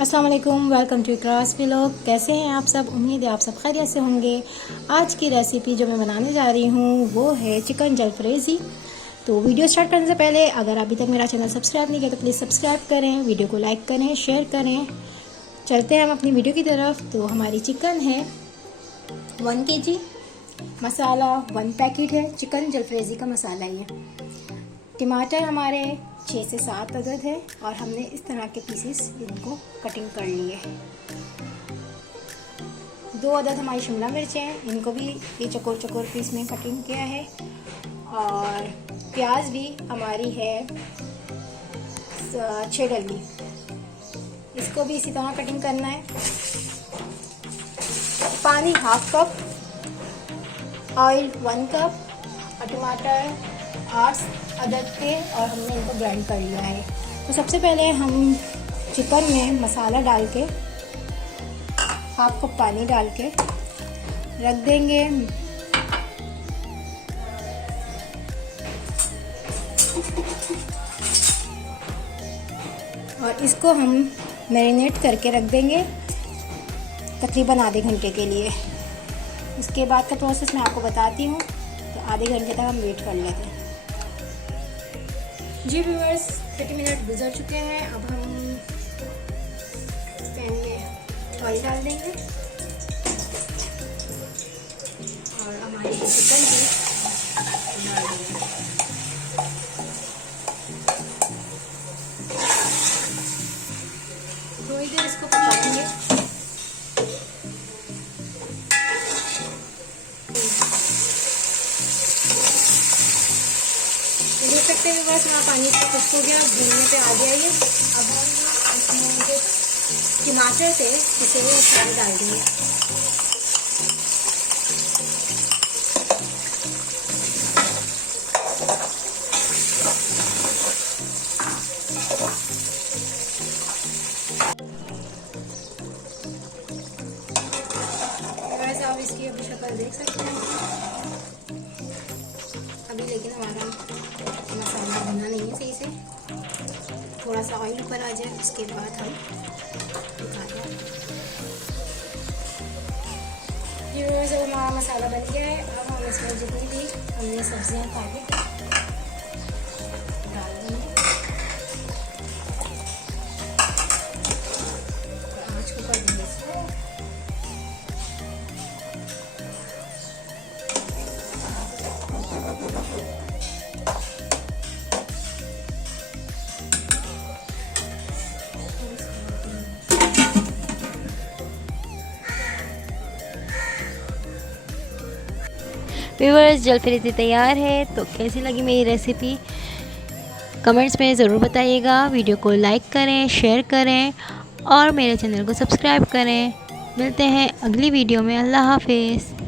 अस्सलाम वालेकुम, welcome to cross vlog. कैसे हैं आप सब? उम्मीद है आप सब खैरियत से होंगे। आज की रेसिपी जो मैं बनाने जा रही हूँ वो है चिकन जलफ्रेज़ी। तो वीडियो स्टार्ट करने से पहले अगर अभी तक मेरा चैनल सब्सक्राइब नहीं किया तो प्लीज़ सब्सक्राइब करें, वीडियो को लाइक करें, शेयर करें। चलते हैं हम अपनी वीडियो की तरफ। तो हमारी चिकन है 1 kg, मसाला 1 पैकेट है, चिकन जलफ्रेज़ी का मसाला ही है। टमाटर हमारे 6 से 7 अदद है और हमने इस तरह के पीसेस इनको कटिंग कर लिए हैं। 2 अदद हमारी शिमला मिर्च हैं, इनको भी ये चकोर चकोर पीस में कटिंग किया है। और प्याज भी हमारी है 6 डली, इसको भी इसी तरह कटिंग करना है। पानी 1/2 कप, ऑयल 1 कप और टमाटर 8 अदद के और हमने इनको ग्राइंड कर लिया है। तो सबसे पहले हम चिकन में मसाला डाल के 1/2 कप पानी डाल के रख देंगे। और इसको हम मैरिनेट करके रख देंगे तकरीबन आधे घंटे के लिए। इसके बाद का प्रोसेस मैं आपको बताती हूँ। तो आधे घंटे तक हम वेट कर लेते हैं। जी व्यूअर्स, 30 मिनट गुजर चुके हैं। अब हम पैन में ऑयल डाल देंगे और हमारी चिकन भी डाल देंगे। थोड़ी देर इसको पकाएंगे। देख सकते हैं बस हमारा पानी से खुश्क हो गया, भूनने पे आ गया ये। अब हम इसमें जो टमाटर थे इसे सारे डाल देंगे। वैसे आप इसकी अभी शक्ल देख सकते हैं अभी, लेकिन हमारा मसाला भुना नहीं है सही से। थोड़ा सा ऑयल ऊपर आ जाए उसके बाद हम दिखाते हैं। ये जो हमारा मसाला बन गया है, अब हम इसमें जितनी भी हमने सब्जियां काटी डाल देंगे। आँच को कर देंगे इसको। व्यूअर्स, जलफ्रेज़ी तैयार है। तो कैसी लगी मेरी रेसिपी कमेंट्स में ज़रूर बताइएगा। वीडियो को लाइक करें, शेयर करें और मेरे चैनल को सब्सक्राइब करें। मिलते हैं अगली वीडियो में। अल्लाह हाफिज़।